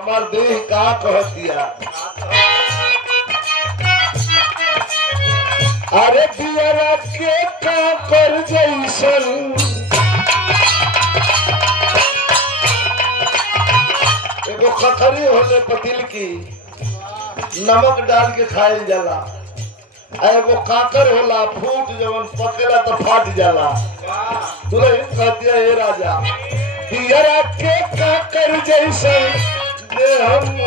हमार देह का कहतिया अरे दिया के का कर जैसन एगो खखरी होने पतिल की नमक डाल के खाइल जाला एगो काकर होला फूट जवन पकेला तो फाट जाला दुल्हन कहतिया हे राजा दिया के का कर जैसन हम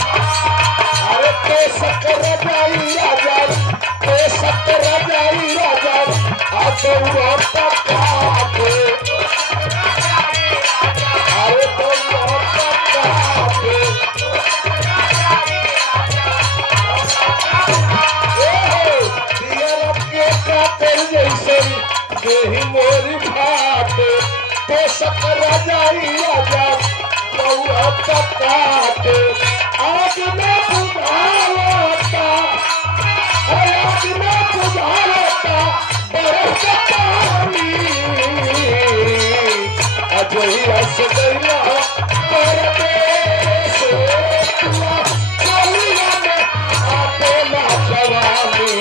अरे तो शक्कर जाई राजा तो शक्कर जाई राजा अरे ही मोरी भात तो शक्कर जाई राजा काट आज मैं बुझाता आज मैं बुझाता बरस पानी आज ही हंस गया परदेश चलिया में आते ना जवानी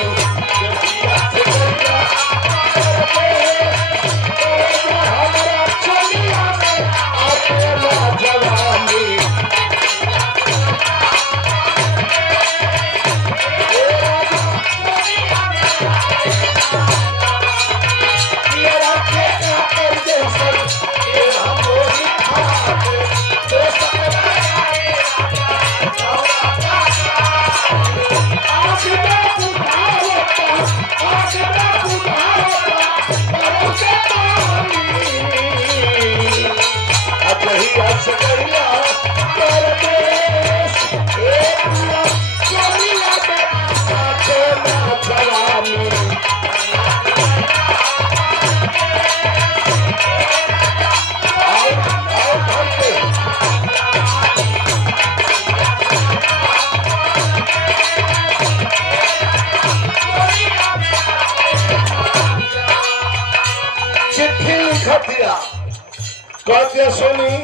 कहतिया सोनी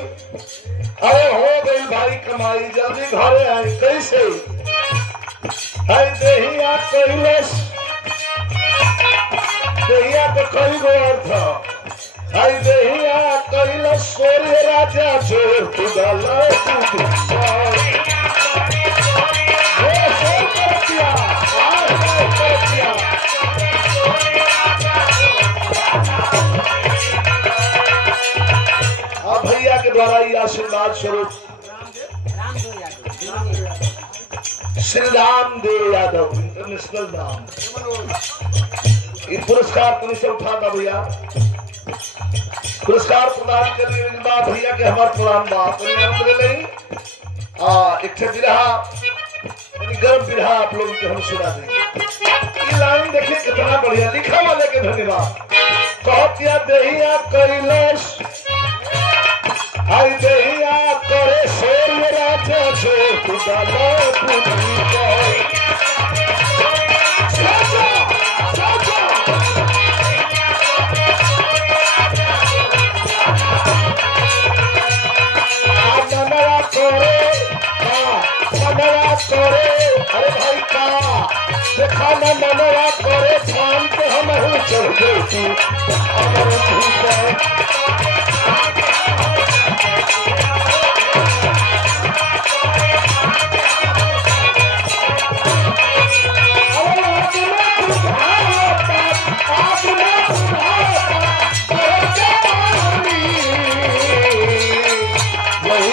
अरे हो गई भाई कमाई जल्दी घरे आई कैसे है देहिया कैलस देहिया तो कई गो अर्थ है देहिया कैलस सोरे राजा जोर खुदाला भैया के द्वारा ये आशीर्वाद स्वरूप श्री रामदेव यादव इंटरनेशनल नाम ये पुरस्कार पुलिस से उठाता भैया पुरस्कार प्रदान करने के बाद भैया के हमारे प्रणाम बात एक बिरहा गर्म बिरहा आप लोगों को हम सुना देंगे ये लाइन देखिए कितना बढ़िया लिखा वाले के धन्यवाद कहतिया देहिया कैलाश आई देहिया करे शेर राजा जो खुदाला पुनी कोई साजा साजा मनवा करे अरे भाई का देखा ना मनवा करे शाम पे हम चढ़ गई वही